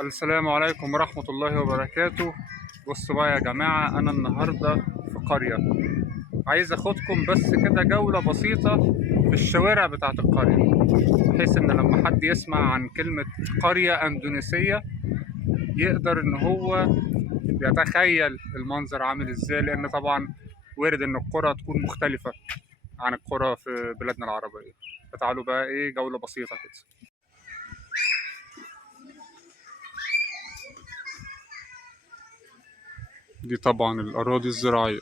السلام عليكم ورحمة الله وبركاته. بصوا بقى يا جماعة، أنا النهاردة في قرية. عايز أخدكم بس كده جولة بسيطة في الشوارع بتاعة القرية، بحيث إن لما حد يسمع عن كلمة قرية أندونيسية يقدر إن هو يتخيل المنظر عامل إزاي، لأن طبعا وارد إن القرى تكون مختلفة عن القرى في بلادنا العربية. فتعالوا بقى إيه، جولة بسيطة كده. دي طبعا الأراضي الزراعية،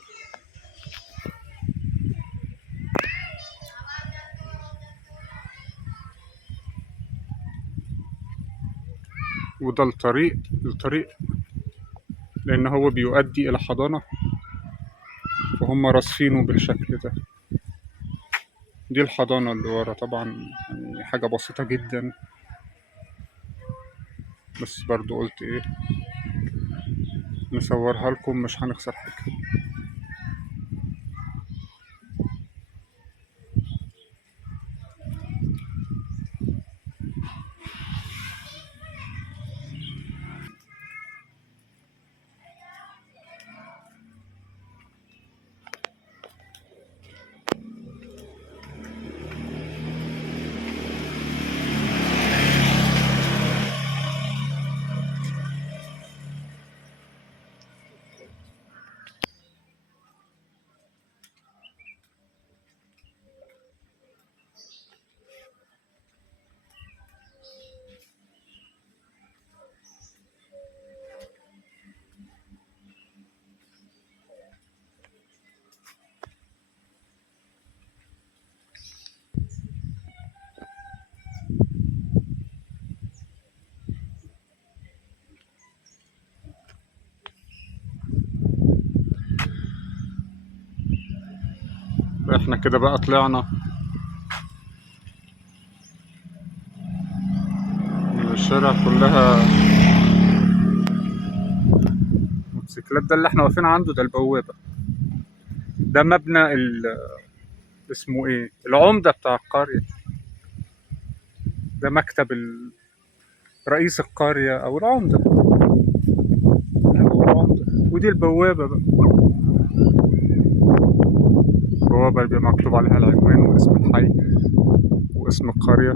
وده الطريق لأن هو بيؤدي إلى حضانة، وهم راصفينه بالشكل ده. دي الحضانة اللي ورا طبعا، يعني حاجة بسيطة جدا، بس برضو قلت ايه نصورها لكم، مش هنخسر حاجة. احنا كده بقى طلعنا من الشارع كلها موتوسيكلات. ده اللي احنا واقفين عنده، ده البوابة، ده مبنى اسمه ايه، العمدة بتاع القرية. ده مكتب رئيس القرية او العمدة. ودي البوابة بقى، البوابة اللي بيبقى مكتوب عليها العنوان واسم الحي واسم القرية.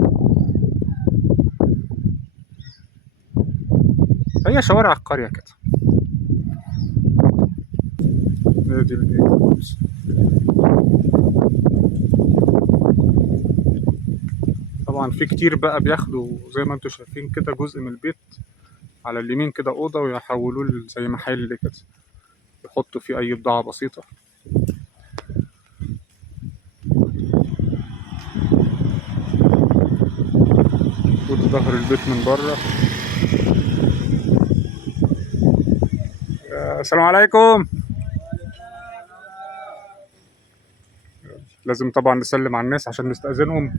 هي شوارع القرية كده. دي طبعا في كتير بقى بياخدوا زي ما انتوا شايفين كده جزء من البيت على اليمين كده أوضة، ويحولوه زي محل كده يحطوا فيه أي بضاعة بسيطة. وده ظهر البيت من بره. السلام عليكم. لازم طبعا نسلم على الناس عشان نستأذنهم،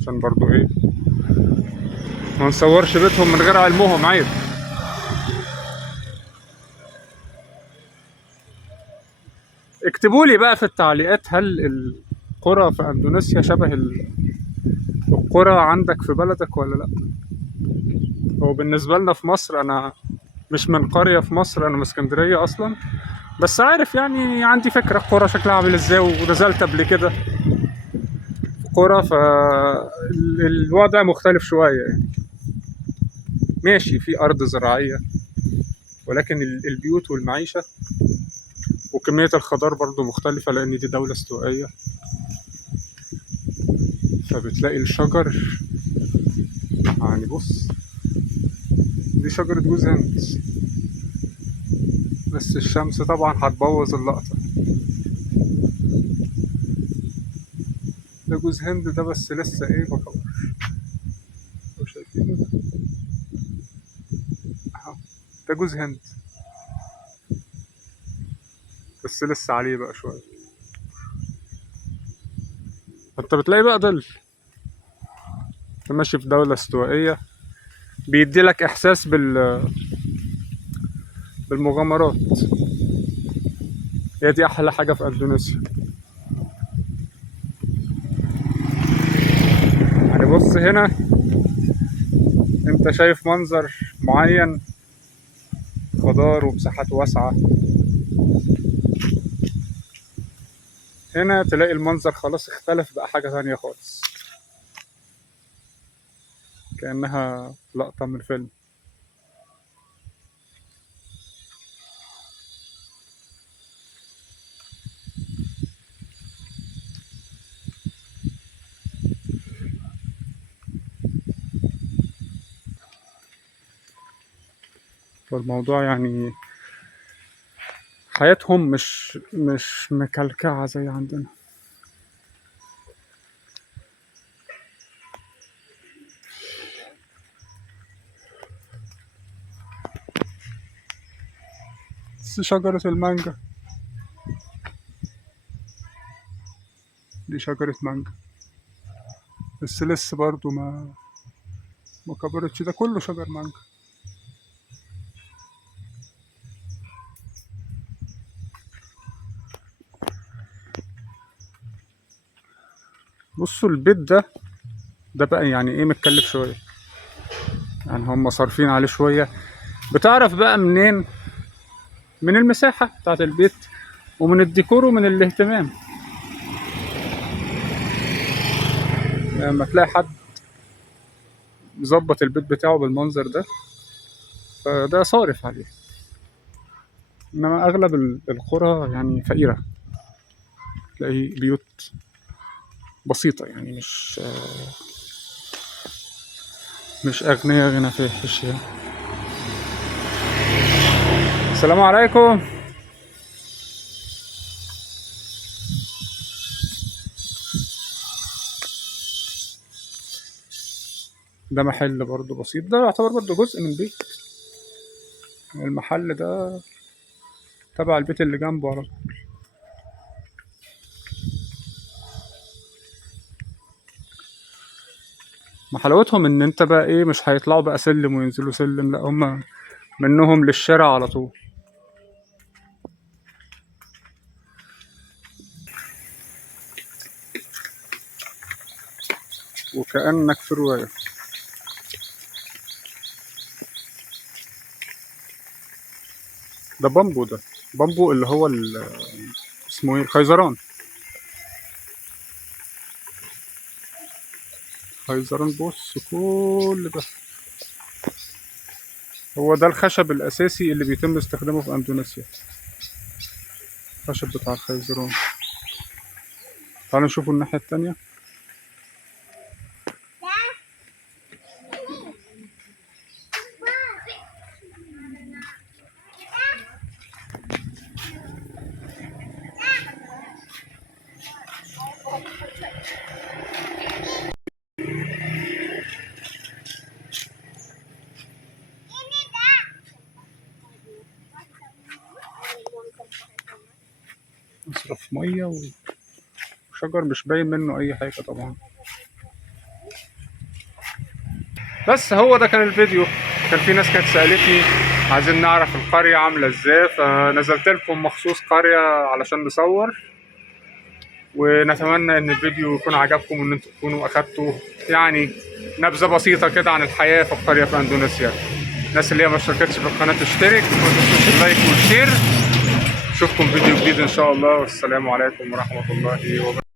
عشان برضو ايه ما نصورش بيتهم من غير علمهم، عيب. اكتبوا لي بقى في التعليقات، هل القرى في اندونيسيا شبه القرى عندك في بلدك ولا لا؟ هو بالنسبة لنا في مصر، انا مش من قرية في مصر، انا من اسكندرية اصلا، بس عارف يعني عندي فكرة القرى شكلها عامل ازاي، ونزلت قبل كده في قرى، فالوضع مختلف شوية يعني. ماشي، في أرض زراعية، ولكن البيوت والمعيشة وكمية الخضار برضو مختلفة، لأن دي دولة استوائية، فبتلاقي الشجر، يعني بص، دي شجرة جوز هند، بس الشمس طبعا هتبوظ اللقطة. ده جوز هند ده، بس لسه ايه بطور، لو شايفينه ده اهو، ده جوز هند، بس لسه عليه بقى شوية. فانت بتلاقي بقى ظل، انت ماشي في دولة استوائية، بيدي لك احساس بالمغامرات. هي دي احلى حاجة في اندونيسيا. يعني بص هنا، انت شايف منظر معين، خضار ومساحات واسعة، هنا تلاقي المنظر خلاص اختلف بقى حاجة تانية خالص، كأنها لقطة من فيلم. فالموضوع يعني حياتهم مش مكلكعة زي عندنا. بس شجرة المانجا دي شجرة مانجا، بس لسه برضو ما كبرتش، ده كله شجر مانجا. بصوا البيت ده بقى يعني ايه متكلف شوية، يعني هم صارفين عليه شوية. بتعرف بقى منين؟ من المساحة بتاعت البيت ومن الديكور ومن الاهتمام. لما تلاقي حد مظبط البيت بتاعه بالمنظر ده فده صارف عليه. انما اغلب القرى يعني فقيرة، تلاقي بيوت بسيطة، يعني مش أغنياء غنى فاحش يعني. السلام عليكم. ده محل برضه بسيط، ده يعتبر برضه جزء من بيت. المحل ده تبع البيت اللي جنبه على طول. ما حلاوتهم ان انت بقى ايه، مش هيطلعوا بقى سلم وينزلوا سلم، لا هما منهم للشارع على طول. وكأنك في رواية. ده بامبو، ده بامبو اللي هو اسمه ايه، الخيزران. خيزران. بص كل ده هو ده الخشب الأساسي اللي بيتم استخدامه في أندونيسيا، الخشب بتاع الخيزران. تعالوا نشوفوا الناحية التانية. مصرف مية وشجر مش باين منه أي حاجة طبعا. بس هو ده كان الفيديو. كان في ناس كانت سألتني عايزين نعرف القرية عاملة ازاي، فنزلت لكم مخصوص قرية علشان نصور. ونتمنى ان الفيديو يكون عجبكم وان انتم تكونوا اخدتوا يعني نبذة بسيطة كده عن الحياة في القرية في اندونيسيا. الناس اللي هي ما اشتركتش في القناة تشترك، وما تنسوش اللايك والشير. اشوفكم فيديو جديد ان شاء الله، والسلام عليكم ورحمة الله وبركاته.